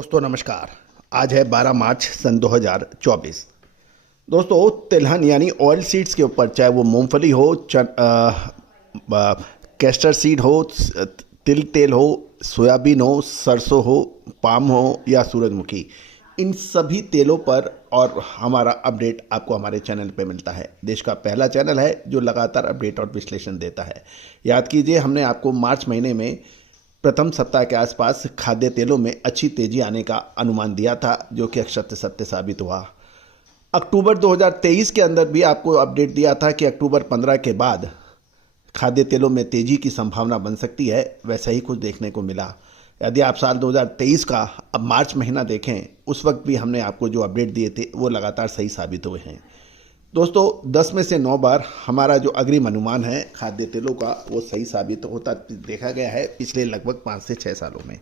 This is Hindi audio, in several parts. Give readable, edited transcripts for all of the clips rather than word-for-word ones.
दोस्तों नमस्कार। आज है 12 मार्च सन 2024। दोस्तों तिलहन यानी ऑयल सीड्स के ऊपर, चाहे वो मूंगफली हो, कैस्टर सीड हो, तिल तेल हो, सोयाबीन हो, सरसों हो, पाम हो या सूरजमुखी, इन सभी तेलों पर और हमारा अपडेट आपको हमारे चैनल पे मिलता है। देश का पहला चैनल है जो लगातार अपडेट और विश्लेषण देता है। याद कीजिए, हमने आपको मार्च महीने में प्रथम सप्ताह के आसपास खाद्य तेलों में अच्छी तेजी आने का अनुमान दिया था, जो कि अक्षर सत्य साबित हुआ। अक्टूबर 2023 के अंदर भी आपको अपडेट दिया था कि अक्टूबर 15 के बाद खाद्य तेलों में तेजी की संभावना बन सकती है। वैसा ही कुछ देखने को मिला। यदि आप साल 2023 का अब मार्च महीना देखें, उस वक्त भी हमने आपको जो अपडेट दिए थे वो लगातार सही साबित हुए हैं। दोस्तों 10 में से 9 बार हमारा जो अग्रिम अनुमान है खाद्य तेलों का, वो सही साबित होता देखा गया है पिछले लगभग 5 से 6 सालों में।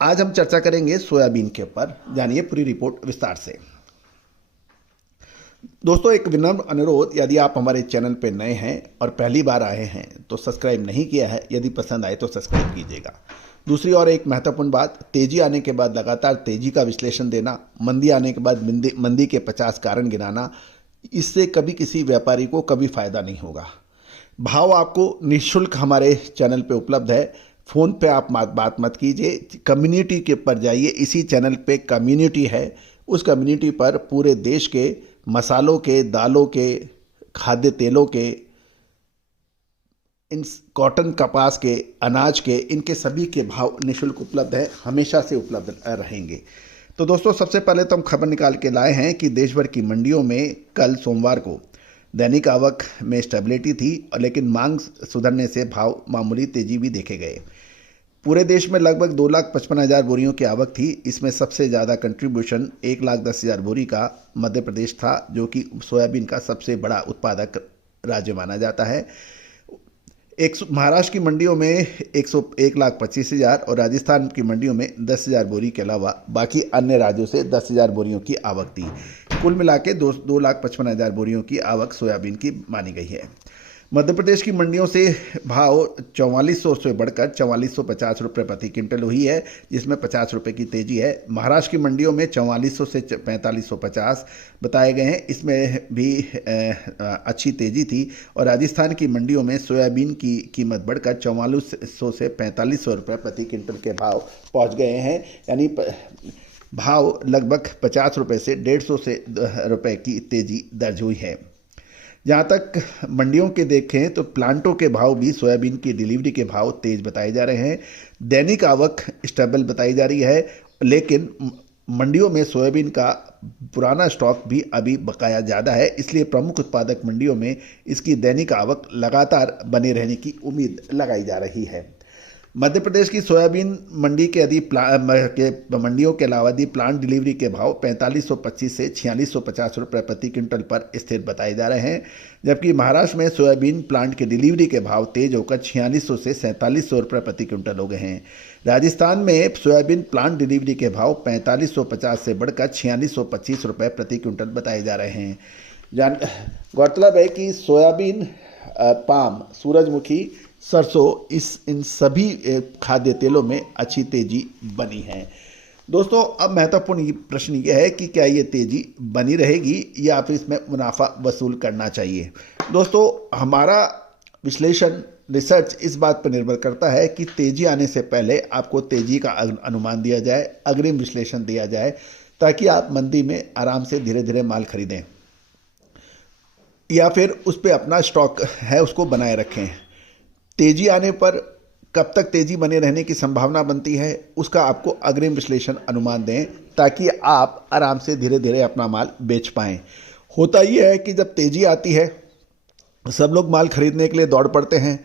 आज हम चर्चा करेंगे सोयाबीन के ऊपर। जानिए पूरी रिपोर्ट विस्तार से। दोस्तों एक विनम्र अनुरोध, यदि आप हमारे चैनल पर नए हैं और पहली बार आए हैं तो सब्सक्राइब नहीं किया है, यदि पसंद आए तो सब्सक्राइब कीजिएगा। दूसरी और एक महत्वपूर्ण बात, तेजी आने के बाद लगातार तेजी का विश्लेषण देना, मंदी आने के बाद मंदी के 50 कारण गिनाना, इससे कभी किसी व्यापारी को कभी फायदा नहीं होगा। भाव आपको निःशुल्क हमारे चैनल पे उपलब्ध है। फ़ोन पे आप बात मत कीजिए, कम्युनिटी के ऊपर जाइए। इसी चैनल पे कम्युनिटी है, उस कम्युनिटी पर पूरे देश के मसालों के, दालों के, खाद्य तेलों के, इन कॉटन, कपास के, अनाज के, इनके सभी के भाव निःशुल्क उपलब्ध है, हमेशा से उपलब्ध रहेंगे। तो दोस्तों सबसे पहले तो हम खबर निकाल के लाए हैं कि देश भर की मंडियों में कल सोमवार को दैनिक आवक में स्टेबिलिटी थी, लेकिन मांग सुधरने से भाव मामूली तेजी भी देखे गए। पूरे देश में लगभग 2,55,000 बोरियों की आवक थी। इसमें सबसे ज़्यादा कंट्रीब्यूशन 1,10,000 बोरी का मध्य प्रदेश था, जो कि सोयाबीन का सबसे बड़ा उत्पादक राज्य माना जाता है। महाराष्ट्र की मंडियों में 1,25,000 और राजस्थान की मंडियों में 10,000 बोरी के अलावा बाकी अन्य राज्यों से 10,000 बोरियों की आवक थी। कुल मिला के 2,55,000 बोरियों की आवक सोयाबीन की मानी गई है। मध्य प्रदेश की मंडियों से भाव 4400 से बढ़कर 4450 रुपये प्रति क्विंटल हुई है, जिसमें 50 रुपये की तेजी है। महाराष्ट्र की मंडियों में 4400 से 4550 बताए गए हैं, इसमें भी अच्छी तेजी थी। और राजस्थान की मंडियों में सोयाबीन की कीमत बढ़कर 4400 से 4500 रुपये प्रति क्विंटल के भाव पहुंच गए हैं, यानी भाव लगभग 50 रुपये से 150 से रुपये की तेजी दर्ज हुई है। जहाँ तक मंडियों के देखें तो प्लांटों के भाव भी सोयाबीन की डिलीवरी के भाव तेज बताए जा रहे हैं। दैनिक आवक स्टेबल बताई जा रही है, लेकिन मंडियों में सोयाबीन का पुराना स्टॉक भी अभी बकाया ज़्यादा है, इसलिए प्रमुख उत्पादक मंडियों में इसकी दैनिक आवक लगातार बने रहने की उम्मीद लगाई जा रही है। मध्य प्रदेश की सोयाबीन मंडी के मंडियों के अलावा प्लांट डिलीवरी के भाव 4525 से 4650 रुपये प्रति क्विंटल पर स्थिर बताए जा रहे हैं, जबकि महाराष्ट्र में सोयाबीन प्लांट के डिलीवरी के भाव तेज होकर 4600 से 4700 रुपये प्रति क्विंटल हो गए हैं। राजस्थान में सोयाबीन प्लांट डिलीवरी के भाव 4550 से बढ़कर 4625 रुपये प्रति क्विंटल बताए जा रहे हैं। गौरतलब है कि सोयाबीन, पाम, सूरजमुखी, सरसों, इन सभी खाद्य तेलों में अच्छी तेजी बनी है। दोस्तों अब महत्वपूर्ण प्रश्न यह है कि क्या ये तेजी बनी रहेगी या फिर इसमें मुनाफा वसूल करना चाहिए। दोस्तों हमारा विश्लेषण, रिसर्च इस बात पर निर्भर करता है कि तेजी आने से पहले आपको तेजी का अनुमान दिया जाए, अग्रिम विश्लेषण दिया जाए, ताकि आप मंदी में आराम से धीरे धीरे माल खरीदें या फिर उस पर अपना स्टॉक है उसको बनाए रखें। तेजी आने पर कब तक तेजी बने रहने की संभावना बनती है, उसका आपको अग्रिम विश्लेषण अनुमान दें, ताकि आप आराम से धीरे धीरे अपना माल बेच पाएं। होता यह है कि जब तेजी आती है सब लोग माल खरीदने के लिए दौड़ पड़ते हैं,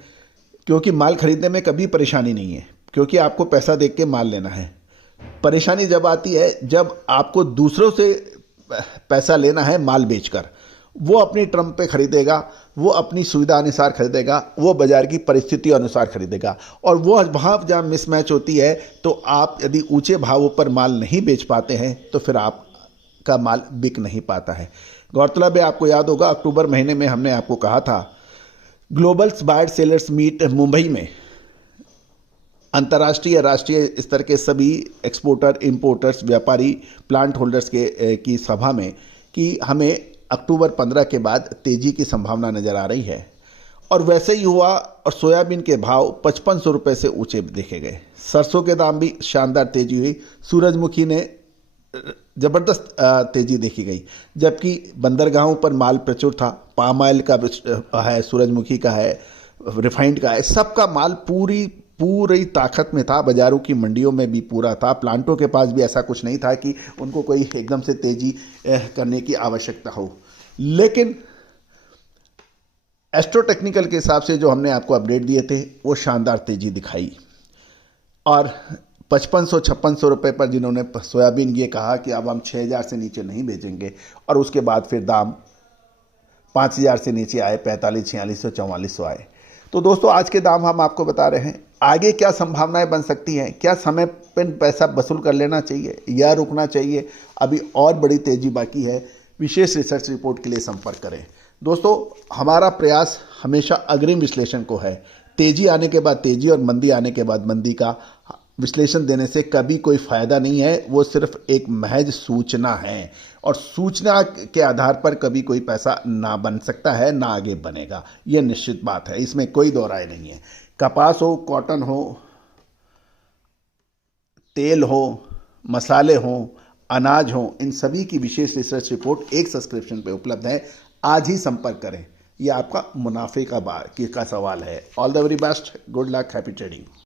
क्योंकि माल खरीदने में कभी परेशानी नहीं है, क्योंकि आपको पैसा देख के माल लेना है। परेशानी जब आती है जब आपको दूसरों से पैसा लेना है माल बेचकर। वो अपनी ट्रम्प पे खरीदेगा, वो अपनी सुविधा अनुसार खरीदेगा, वो बाजार की परिस्थिति अनुसार खरीदेगा, और वो वहाँ जहाँ मिसमैच होती है तो आप यदि ऊंचे भावों पर माल नहीं बेच पाते हैं तो फिर आपका माल बिक नहीं पाता है। गौरतलब है, आपको याद होगा अक्टूबर महीने में हमने आपको कहा था global buyer sellers meet Mumbai में अंतर्राष्ट्रीय राष्ट्रीय स्तर के सभी एक्सपोर्टर, इंपोर्टर्स, व्यापारी, प्लांट होल्डर्स की सभा में कि हमें अक्टूबर 15 के बाद तेजी की संभावना नज़र आ रही है। और वैसे ही हुआ और सोयाबीन के भाव 5500 रुपये से ऊंचे देखे गए। सरसों के दाम भी शानदार तेजी हुई। सूरजमुखी ने ज़बरदस्त तेजी देखी गई, जबकि बंदरगाहों पर माल प्रचुर था। पाम ऑयल का है, सूरजमुखी का है, रिफाइंड का है, सबका माल पूरी ताकत में था। बाज़ारों की मंडियों में भी पूरा था। प्लांटों के पास भी ऐसा कुछ नहीं था कि उनको कोई एकदम से तेज़ी करने की आवश्यकता हो। लेकिन एस्ट्रो टेक्निकल के हिसाब से जो हमने आपको अपडेट दिए थे वो शानदार तेज़ी दिखाई। और 5500-5600 रुपये पर जिन्होंने सोयाबीन ये कहा कि अब हम 6000 से नीचे नहीं बेचेंगे, और उसके बाद फिर दाम 5000 से नीचे आए, 4500, 4400 आए। तो दोस्तों, आज के दाम हम आपको बता रहे हैं। आगे क्या संभावनाएं बन सकती हैं? क्या समय पर पैसा वसूल कर लेना चाहिए या रुकना चाहिए? अभी और बड़ी तेज़ी बाकी है। विशेष रिसर्च रिपोर्ट के लिए संपर्क करें। दोस्तों, हमारा प्रयास हमेशा अग्रिम विश्लेषण को है। तेज़ी आने के बाद तेज़ी और मंदी आने के बाद मंदी का विश्लेषण देने से कभी कोई फ़ायदा नहीं है। वो सिर्फ एक महज सूचना है, और सूचना के आधार पर कभी कोई पैसा ना बन सकता है, ना आगे बनेगा। ये निश्चित बात है, इसमें कोई दो राय नहीं है। कपास हो, कॉटन हो, तेल हो, मसाले हो, अनाज हो, इन सभी की विशेष रिसर्च रिपोर्ट एक सब्सक्रिप्शन पे उपलब्ध है। आज ही संपर्क करें। ये आपका मुनाफे का सवाल है। All the very best, good luck, happy trading.